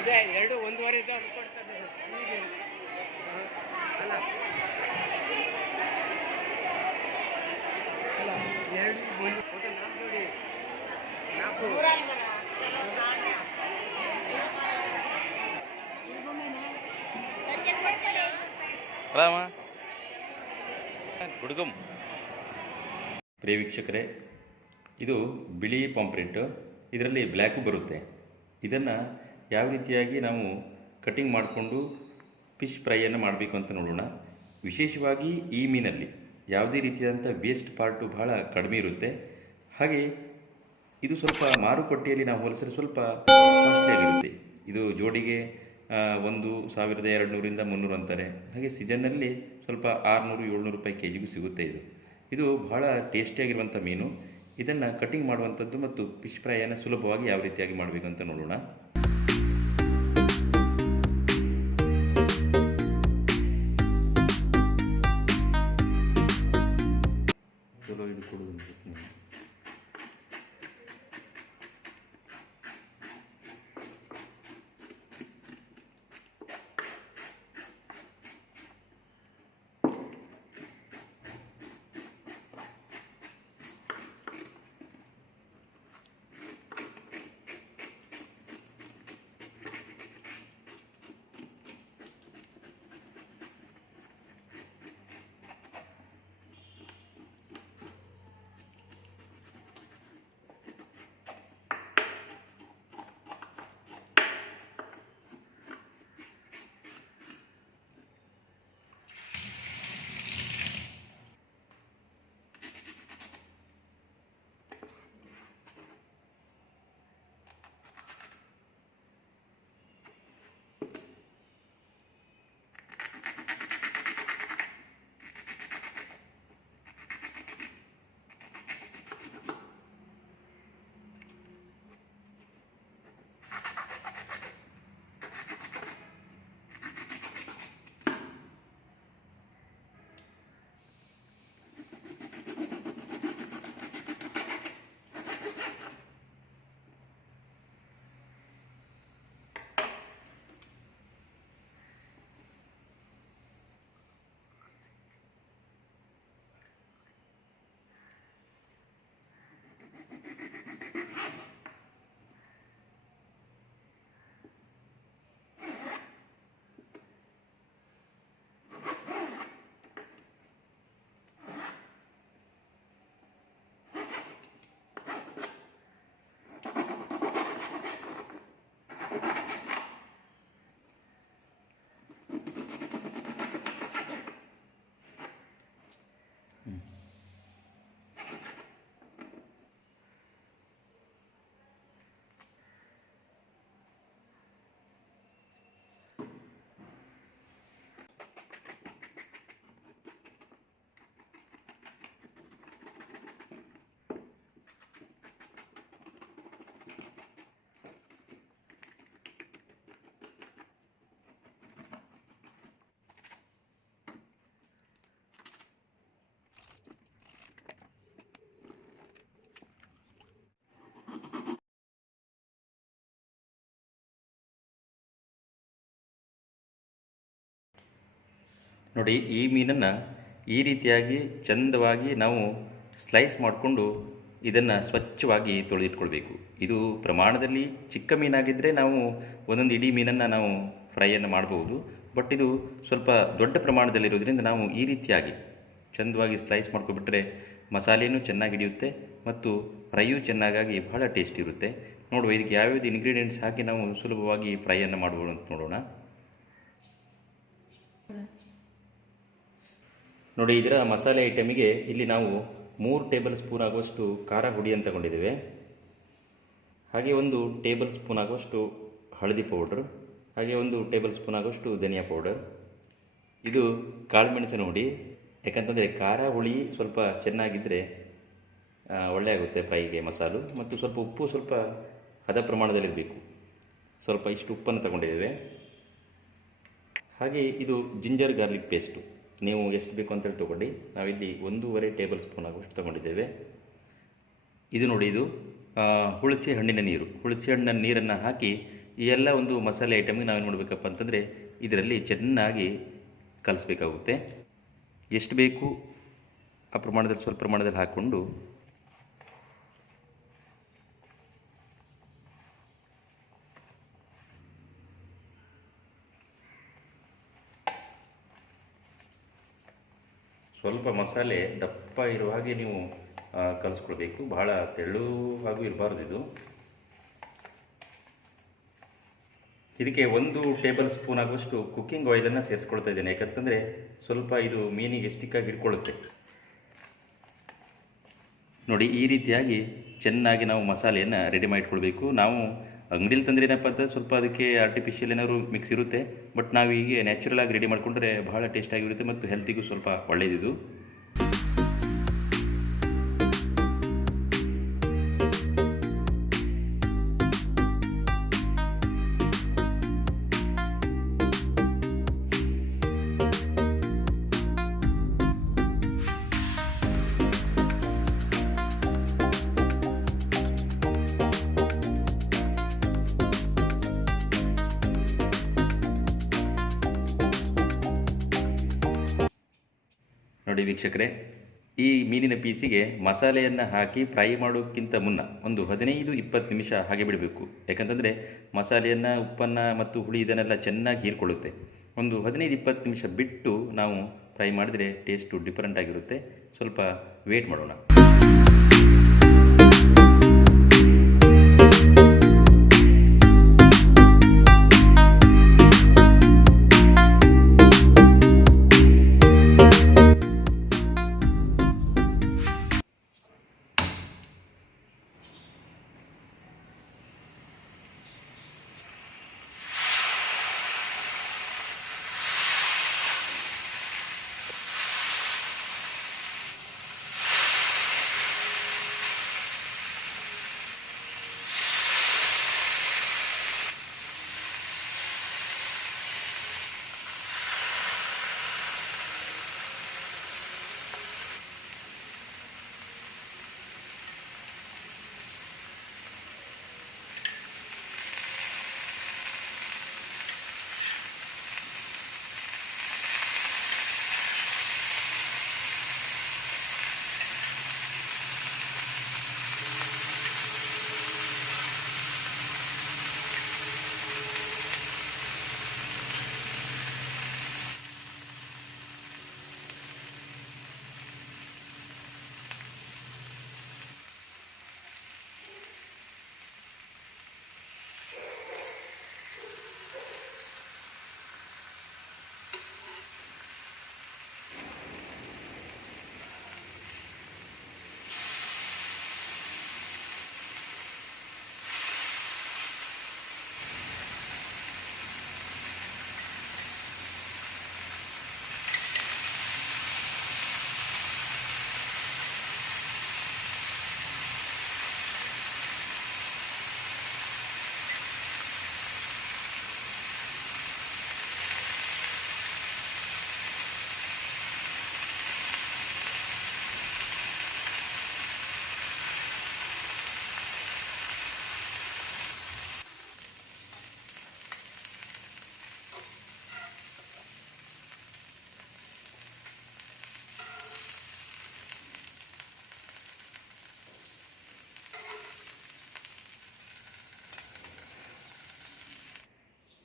ಇದೆ 2-1.5 ಕೊಡ್ತದೆ ಅಲ್ಲ ಅಲ್ಲ 2 ಫೋಟೋ 4 ನೋಡಿ 4 ರಾಮ ಹುಡುಗಂ. ಪ್ರಿಯ ವೀಕ್ಷಕರೇ, ಇದು ಬಿಳಿ ಪಾಂಪ್ರೆಟ್, ಇದರಲ್ಲಿ ಬ್ಲ್ಯಾಕು ಬರುತ್ತೆ. ಇದನ್ನು ಯಾವ ರೀತಿಯಾಗಿ ನಾವು ಕಟಿಂಗ್ ಮಾಡಿಕೊಂಡು ಫಿಶ್ ಫ್ರೈಯನ್ನು ಮಾಡಬೇಕು ಅಂತ ನೋಡೋಣ. ವಿಶೇಷವಾಗಿ ಈ ಮೀನಲ್ಲಿ ಯಾವುದೇ ರೀತಿಯಾದಂಥ ವೇಸ್ಟ್ ಪಾರ್ಟು ಬಹಳ ಕಡಿಮೆ ಇರುತ್ತೆ. ಹಾಗೆ ಇದು ಸ್ವಲ್ಪ ಮಾರುಕಟ್ಟೆಯಲ್ಲಿ ನಾವು ಹೋಲಿಸಿದ್ರೆ ಸ್ವಲ್ಪ ಕಾಸ್ಟ್ಲಿ ಆಗಿರುತ್ತೆ. ಇದು ಜೋಡಿಗೆ 1,200ರಿಂದ 300 ಅಂತಾರೆ. ಹಾಗೆ ಸೀಸನ್ನಲ್ಲಿ ಸ್ವಲ್ಪ 600-700 ರೂಪಾಯಿ ಕೆಜಿಗೂ ಸಿಗುತ್ತೆ. ಇದು ಬಹಳ ಟೇಸ್ಟಿಯಾಗಿರುವಂಥ ಮೀನು. ಇದನ್ನು ಕಟಿಂಗ್ ಮಾಡುವಂಥದ್ದು ಮತ್ತು ಫಿಶ್ ಫ್ರೈಯನ್ನು ಸುಲಭವಾಗಿ ಯಾವ ರೀತಿಯಾಗಿ ಮಾಡಬೇಕು ಅಂತ ನೋಡೋಣ. ಚಲೋ ಇದು ಕೊಡೋದು ನೋಡಿ. ಈ ಮೀನನ್ನು ಈ ರೀತಿಯಾಗಿ ಚಂದವಾಗಿ ನಾವು ಸ್ಲೈಸ್ ಮಾಡಿಕೊಂಡು ಇದನ್ನು ಸ್ವಚ್ಛವಾಗಿ ತೊಳೆದಿಟ್ಕೊಳ್ಬೇಕು. ಇದು ಪ್ರಮಾಣದಲ್ಲಿ ಚಿಕ್ಕ ಮೀನಾಗಿದ್ದರೆ ನಾವು ಒಂದೊಂದು ಇಡೀ ಮೀನನ್ನು ನಾವು ಫ್ರೈಯನ್ನು ಮಾಡಬಹುದು. ಬಟ್ ಇದು ಸ್ವಲ್ಪ ದೊಡ್ಡ ಪ್ರಮಾಣದಲ್ಲಿರೋದ್ರಿಂದ ನಾವು ಈ ರೀತಿಯಾಗಿ ಚಂದವಾಗಿ ಸ್ಲೈಸ್ ಮಾಡ್ಕೊಬಿಟ್ರೆ ಮಸಾಲೆಯೂ ಚೆನ್ನಾಗಿ ಹಿಡಿಯುತ್ತೆ ಮತ್ತು ಫ್ರೈಯೂ ಚೆನ್ನಾಗಾಗಿ ಬಹಳ ಟೇಸ್ಟ್ ಇರುತ್ತೆ. ನೋಡುವ ಇದಕ್ಕೆ ಯಾವ್ಯಾವುದು ಇಂಗ್ರೀಡಿಯೆಂಟ್ಸ್ ಹಾಕಿ ನಾವು ಸುಲಭವಾಗಿ ಫ್ರೈಯನ್ನು ಮಾಡ್ಬೋದು ಅಂತ ನೋಡೋಣ. ನೋಡಿ, ಇದರ ಮಸಾಲೆ ಐಟಮಿಗೆ ಇಲ್ಲಿ ನಾವು 3 ಟೇಬಲ್ ಸ್ಪೂನ್ ಆಗುವಷ್ಟು ಖಾರ ಹುಡಿಯನ್ನು ತಗೊಂಡಿದ್ದೇವೆ. ಹಾಗೆ 1 ಟೇಬಲ್ ಸ್ಪೂನ್ ಆಗುವಷ್ಟು ಹಳದಿ ಪೌಡರ್, ಹಾಗೆ 1 ಟೇಬಲ್ ಸ್ಪೂನ್ ಆಗುವಷ್ಟು ಧನಿಯಾ ಪೌಡರ್. ಇದು ಕಾಳುಮೆಣಸಿನ ಹುಡಿ. ಯಾಕಂತಂದರೆ ಖಾರ ಹುಳಿ ಸ್ವಲ್ಪ ಚೆನ್ನಾಗಿದ್ದರೆ ಒಳ್ಳೆ ಆಗುತ್ತೆ ಫ್ರೈಗೆ ಮಸಾಲು. ಮತ್ತು ಸ್ವಲ್ಪ ಉಪ್ಪು ಸ್ವಲ್ಪ ಹದ ಪ್ರಮಾಣದಲ್ಲಿರಬೇಕು. ಸ್ವಲ್ಪ ಇಷ್ಟು ಉಪ್ಪನ್ನು ತಗೊಂಡಿದ್ದೇವೆ. ಹಾಗೆ ಇದು ಜಿಂಜರ್ ಗಾರ್ಲಿಕ್ ಪೇಸ್ಟು. ನೀವು ಎಷ್ಟು ಬೇಕು ಅಂತೇಳಿ ತೊಗೊಂಡು ನಾವಿಲ್ಲಿ 1.5 ಟೇಬಲ್ ಸ್ಪೂನ್ ಆಗುವಷ್ಟು ತೊಗೊಂಡಿದ್ದೇವೆ. ಇದು ನೋಡಿ, ಇದು ಹುಣಸೆ ಹಣ್ಣಿನ ನೀರು. ಹುಣಸೆ ಹಣ್ಣಿನ ನೀರನ್ನು ಹಾಕಿ ಈ ಎಲ್ಲ ಒಂದು ಮಸಾಲೆ ಐಟಮ್ಗೆ ನಾವೇನು ಮಾಡಬೇಕಪ್ಪ ಅಂತಂದರೆ ಇದರಲ್ಲಿ ಚೆನ್ನಾಗಿ ಕಲಿಸ್ಬೇಕಾಗುತ್ತೆ. ಎಷ್ಟು ಬೇಕು ಆ ಪ್ರಮಾಣದಲ್ಲಿ ಸ್ವಲ್ಪ ಪ್ರಮಾಣದಲ್ಲಿ ಹಾಕ್ಕೊಂಡು ಸ್ವಲ್ಪ ಮಸಾಲೆ ದಪ್ಪ ಇರುವ ಹಾಗೆ ನೀವು ಕಲಿಸ್ಕೊಳ್ಬೇಕು. ಬಹಳ ತೆಳು ಹಾಗೂ ಇರಬಾರ್ದು ಇದು. ಇದಕ್ಕೆ 1 ಟೇಬಲ್ ಸ್ಪೂನ್ ಆಗುವಷ್ಟು ಕುಕ್ಕಿಂಗ್ ಆಯಿಲನ್ನು ಸೇರಿಸ್ಕೊಳ್ತಾ ಇದ್ದೇನೆ. ಯಾಕಂತಂದರೆ ಸ್ವಲ್ಪ ಇದು ಮೀನಿಗೆ ಸ್ಟಿಕ್ಕಾಗಿ ಹಿಡ್ಕೊಳ್ಳುತ್ತೆ. ನೋಡಿ, ಈ ರೀತಿಯಾಗಿ ಚೆನ್ನಾಗಿ ನಾವು ಮಸಾಲೆಯನ್ನು ರೆಡಿ ಮಾಡಿಕೊಳ್ಬೇಕು. ನಾವು ಅಂಗಡಿಲಿ ತಂದರೆ ಏನಪ್ಪ ಅಂತ ಸ್ವಲ್ಪ ಅದಕ್ಕೆ ಆರ್ಟಿಫಿಷಿಯಲ್ ಏನಾದ್ರು ಮಿಕ್ಸ್ ಇರುತ್ತೆ. ಬಟ್ ನಾವು ಹೀಗೆ ನ್ಯಾಚುರಲ್ ಆಗಿ ರೆಡಿ ಮಾಡಿಕೊಂಡ್ರೆ ಬಹಳ ಟೇಸ್ಟಾಗಿರುತ್ತೆ ಮತ್ತು ಹೆಲ್ತಿಗೂ ಸ್ವಲ್ಪ ಒಳ್ಳೆಯದಿದು. ನೋಡಿ ವೀಕ್ಷಕರೇ, ಈ ಮೀನಿನ ಪೀಸಿಗೆ ಮಸಾಲೆಯನ್ನು ಹಾಕಿ ಫ್ರೈ ಮಾಡೋಕ್ಕಿಂತ ಮುನ್ನ ಒಂದು 15-20 ನಿಮಿಷ ಹಾಗೆ ಬಿಡಬೇಕು. ಯಾಕಂತಂದರೆ ಮಸಾಲೆಯನ್ನು, ಉಪ್ಪನ್ನು ಮತ್ತು ಹುಳಿ ಇದನ್ನೆಲ್ಲ ಚೆನ್ನಾಗಿ ಹೀರ್ಕೊಳ್ಳುತ್ತೆ. ಒಂದು 15-20 ನಿಮಿಷ ಬಿಟ್ಟು ನಾವು ಫ್ರೈ ಮಾಡಿದರೆ ಟೇಸ್ಟು ಡಿಫರೆಂಟ್ ಆಗಿರುತ್ತೆ. ಸ್ವಲ್ಪ ವೇಟ್ ಮಾಡೋಣ.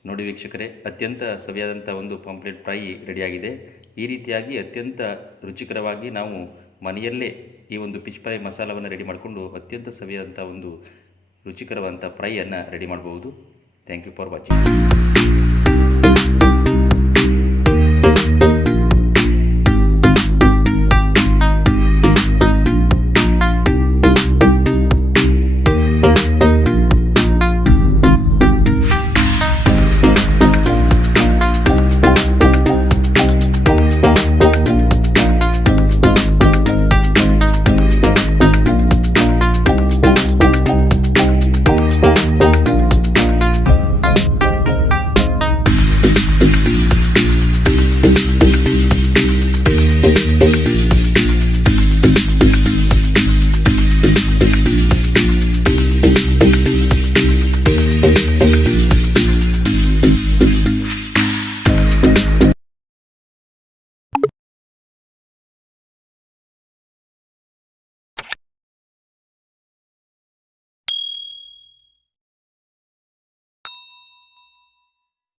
ನೋಡಿ ವೀಕ್ಷಕರೇ, ಅತ್ಯಂತ ಸವಿಯಾದಂಥ ಒಂದು ಪಾಂಪ್ಲೆಟ್ ಫ್ರೈ ರೆಡಿಯಾಗಿದೆ. ಈ ರೀತಿಯಾಗಿ ಅತ್ಯಂತ ರುಚಿಕರವಾಗಿ ನಾವು ಮನೆಯಲ್ಲೇ ಈ ಒಂದು ಫಿಶ್ ಫ್ರೈ ಮಸಾಲವನ್ನು ರೆಡಿ ಮಾಡಿಕೊಂಡು ಅತ್ಯಂತ ಸವಿಯಾದಂಥ ಒಂದು ರುಚಿಕರವಾದಂಥ ಫ್ರೈಯನ್ನು ರೆಡಿ ಮಾಡಬಹುದು. Thank you for watching.